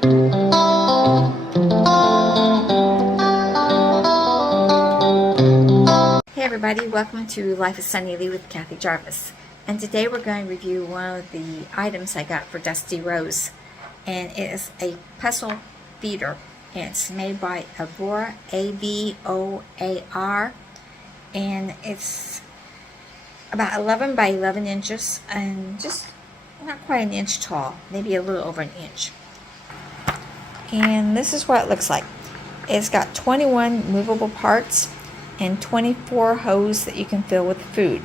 Hey everybody, welcome to Life is Sunny Lee with Kathy Jarvis. And today we're going to review one of the items I got for Dusty Rose. And it is a pestle feeder. And it's made by Avoar, A-V-O-A-R. And it's about 11 by 11 inches and just not quite an inch tall, maybe a little over an inch. And this is what it looks like. It's got 21 movable parts and 24 hose that you can fill with food.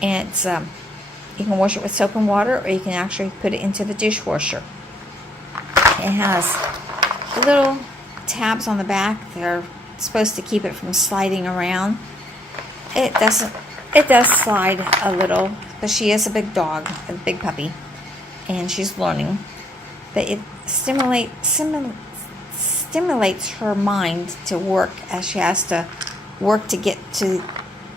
And it's, you can wash it with soap and water, or you can actually put it into the dishwasher. It has little tabs on the back that are supposed to keep it from sliding around. It does slide a little, but she is a big dog, a big puppy, and she's learning. But it stimulates her mind to work, as she has to work to get to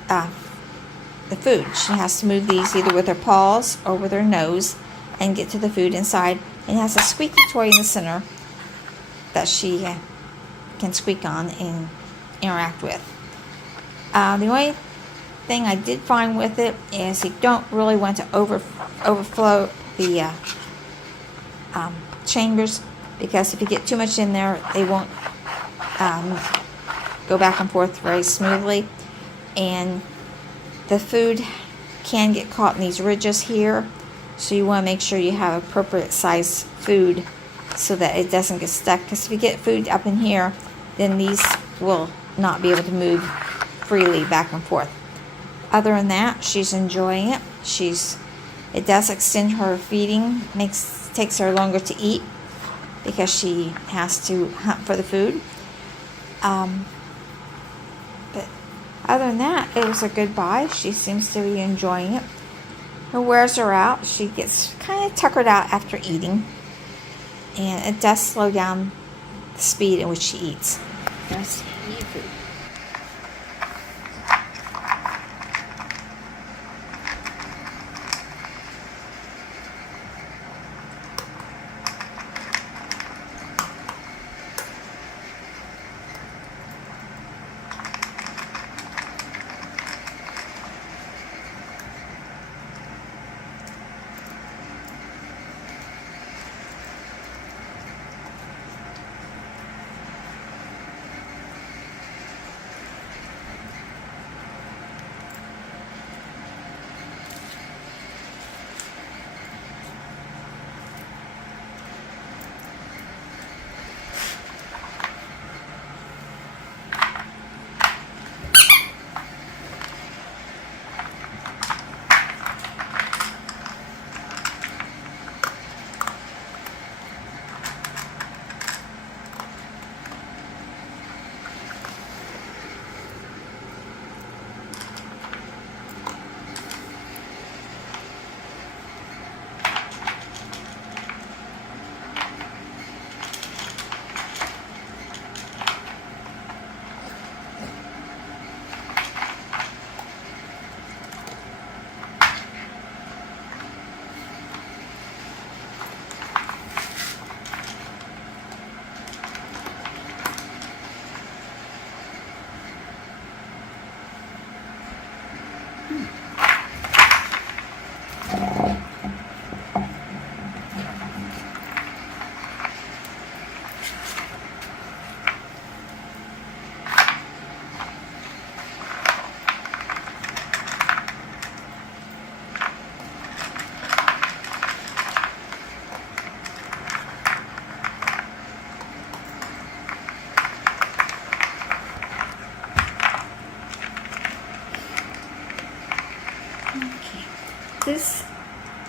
the food. She has to move these either with her paws or with her nose and get to the food inside. And it has a squeaky toy in the center that she can squeak on and interact with. The only thing I did find with it is you don't really want to overflow the chambers, because if you get too much in there, they won't go back and forth very smoothly, and the food can get caught in these ridges here, so you want to make sure you have appropriate size food so that it doesn't get stuck, because if you get food up in here, then these will not be able to move freely back and forth. Other than that, she's enjoying it. It does extend her feeding, takes her longer to eat because she has to hunt for the food. But other than that, it was a good buy. She seems to be enjoying it. It wears her out. She gets kind of tuckered out after eating, and it does slow down the speed in which she eats. Does eat food.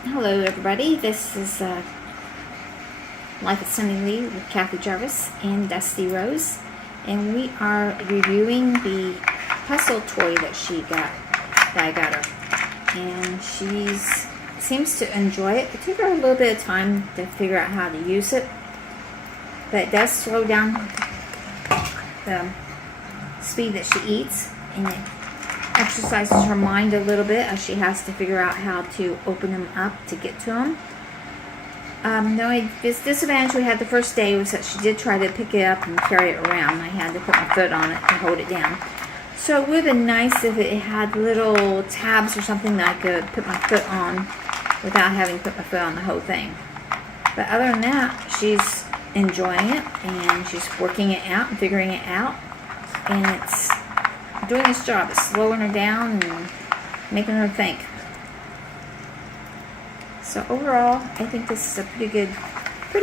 Hello everybody, this is Life is Sunny Lee with Kathy Jarvis and Dusty Rose, and we are reviewing the pestle toy that I got her, and she seems to enjoy it. It took her a little bit of time to figure out how to use it, but it does slow down the speed that she eats, and it exercises her mind a little bit as she has to figure out how to open them up to get to them. The this disadvantage we had the first day was that she did try to pick it up and carry it around. I had to put my foot on it to hold it down. So it would have been nice if it had little tabs or something that I could put my foot on without having to put my foot on the whole thing. But other than that, she's enjoying it and she's working it out and figuring it out. And it's doing its job. It's slowing her down and making her think. So overall, I think this is a pretty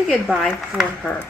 good buy for her.